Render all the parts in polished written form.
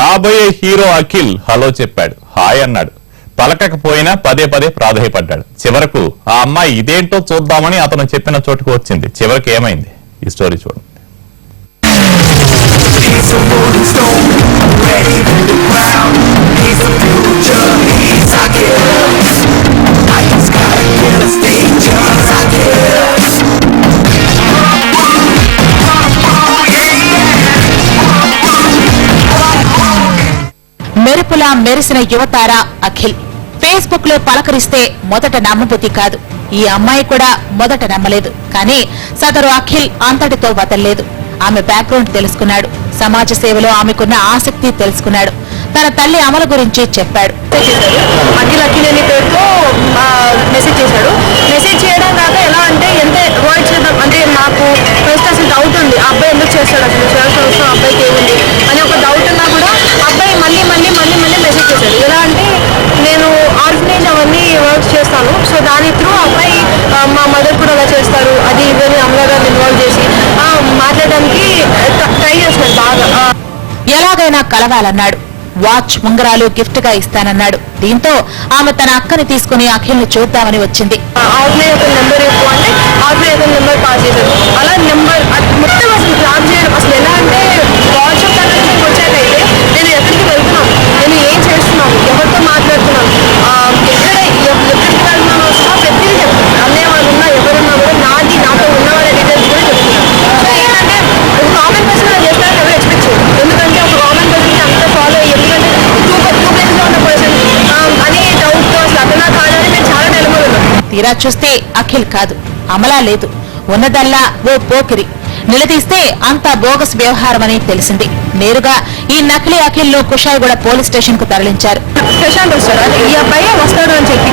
కాబోయే hero Akhil hello చెప్పాడు, hi అన్నాడు. పలకకపోయినా పదే పదే ప్రాధేయపడ్డాడు. చివరకు ఆ అమ్మాయి ఇదేంటో చూద్దామని అతను చెప్పిన చోటుకు వచ్చింది. చివరికి ఏమైంది ఈ స్టోరీ చూడండి. మెరుపులా మెరిసిన యువతార అఖిల్ ఫేస్బుక్ లో పలకరిస్తే మొదట నమ్మబుద్ధి కాదు. ఈ అమ్మాయి కూడా మొదట నమ్మలేదు. కానీ సదరు అఖిల్ అంతటితో వదల్లేదు. ఆమె బ్యాక్గ్రౌండ్ తెలుసుకున్నాడు. సమాజ సేవలో ఆమెకున్న ఆసక్తి తెలుసుకున్నాడు. తన తల్లి అమల గురించి చెప్పాడు. అఖిల్ అఖిల్ అనే పేరుతో మెసేజ్ చేశాడు. మెసేజ్ చేయడం కాక ఎలా అంటే ఎంత అవాయిడ్ చేద్దాం అంటే నాకు ఫస్ట్ అసలు డౌట్ ఉంది, ఆ అబ్బాయి ఎందుకు చేస్తాడు, అసలు చేయాల్సిన అవసరం అబ్బాయికి ఏముంది అని ఒక డౌట్ ఉన్నా కూడా అబ్బాయి మళ్ళీ మెసేజ్ చేశాడు. ఎలా అంటే నేను ఆర్ఫనేజ్ అవన్నీ వర్క్స్ చేస్తాను, సో దాని త్రూ అబ్బాయి మా మదర్ కూడా అలా చేస్తారు, అది ఇవన్నీ అమలా గారిని ఇన్వాల్వ్ చేసి మాట్లాడడానికి ట్రై చేస్తున్నాడు బాగా. ఎలాగైనా కలవాలన్నాడు. వాచ్ ఉంగరాలు గిఫ్ట్ గా ఇస్తానన్నాడు. దీంతో ఆమె తన అక్కని తీసుకుని అఖిల్ ను చూద్దామని వచ్చింది. అవుట్లైన్ ఒక నెంబర్ ఎక్కువ అంటే అవుట్లైన్ ఒక నెంబర్ పాస్ చేశాడు. అలా నెంబర్ మొత్తం అసలు ట్రాక్ చేయడం అసలు ఎలా అంటే వాట్సాప్ కనెక్షన్ వచ్చాకైతే నేను ఎక్కడికి వెళ్తున్నాను, నేను ఏం చేస్తున్నాను, ఎవరితో మాట్లాడుతున్నాను, ఎక్కడికి వెళ్తున్నాను సహా ప్రతిదీ చెప్తున్నాను. అన్నయ్య వాళ్ళు ఉన్నా ఎవరున్నా కూడా నాతో ఉన్న వాళ్ళ డీటెయిల్స్ కూడా చెప్తున్నాను. సో ఏంటంటే ఒక కామన్ పర్సన్ అలా చేస్తారని ఎవరు ఎక్స్పెక్ట్ చేయరు. ఎందుకంటే ఒక కామన్ పర్సన్ అంతా ఫాలో అయ్యి ఎందుకంటే టూ ప్లేసెస్ లో ఉన్న పర్సన్ అనే డౌట్ తో అసలు అతనా కాదని మేము చాలా నిలబడి ఉన్నాం. తీరా చూస్తే అఖిల్ కాదు, అమలా లేదు, ఉన్నదల్లా ఓ పోకిరి. నిలదీస్తే అంతా బోగస్ వ్యవహారమని తెలిసింది. నేరుగా ఈ నకిలీ అఖిల్ ను కుషాయిగూడ పోలీస్ స్టేషన్ కు తరలించారు. ప్రశాంత్ వస్తాడు, ఈ అబ్బాయి వస్తాడు అని చెప్పి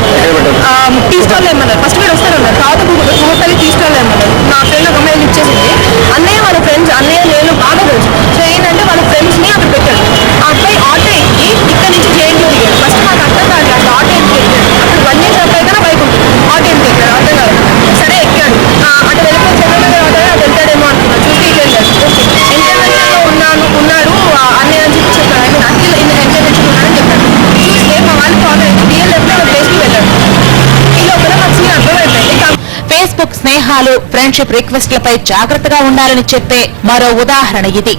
టీ స్టాల్ ఏమన్నారు. ఫస్ట్ మీరు వస్తారన్నారు, తర్వాత హోటల్ టీ స్టాల్ ఏమన్నారు. నా ఫ్రెండ్ ఒక అమ్మాయి ఇచ్చేసింది. అన్నయ్య వాళ్ళ ఫ్రెండ్స్, అన్నయ్య నేను బాగా తెలుసు. సో ఏంటంటే వాళ్ళ ఫ్రెండ్స్ ని అక్కడ పెట్టాడు. ఆ అబ్బాయి ఆటో ఎక్కి ఇక్కడ నుంచి జేఎన్టీ దిగాడు. ఫస్ట్ నాకు అర్థం కాదు అసలు ఆటో ఎక్కి అక్కడ 1 year అబ్బాయి కన్నా బైక్ ఉంటుంది, ఆటో ఎక్కి ఎక్కాడు, అర్థం కాదు. సరే ఎక్కాడు, అటు వెళ్ళిపోయి చంద్రబాబు ఆటో అది వెళ్తాడేమో అనుకున్నాను. చూస్తే ఇటు వెళ్ళాడు. ఎంటర్మెంట్లో ఉన్నాడు అన్నయ్య అని చెప్పి చెప్పాడు. ఐ మీన్ అఖిల్ ఎంటర్మెంట్ ఉన్నాడని చెప్పాడు. చూస్తే మా వాళ్ళు ఫాలో అయ్యి డిఎల్ఎఫ్ లో ప్లేస్కి వెళ్ళాడు. ఈ లోపల నాకు అర్థమైపోయింది. ఫేస్బుక్ స్నేహాలు, ఫ్రెండ్షిప్ రిక్వెస్ట్లపై జాగ్రత్తగా ఉండాలని చెప్పే మరో ఉదాహరణ ఇది.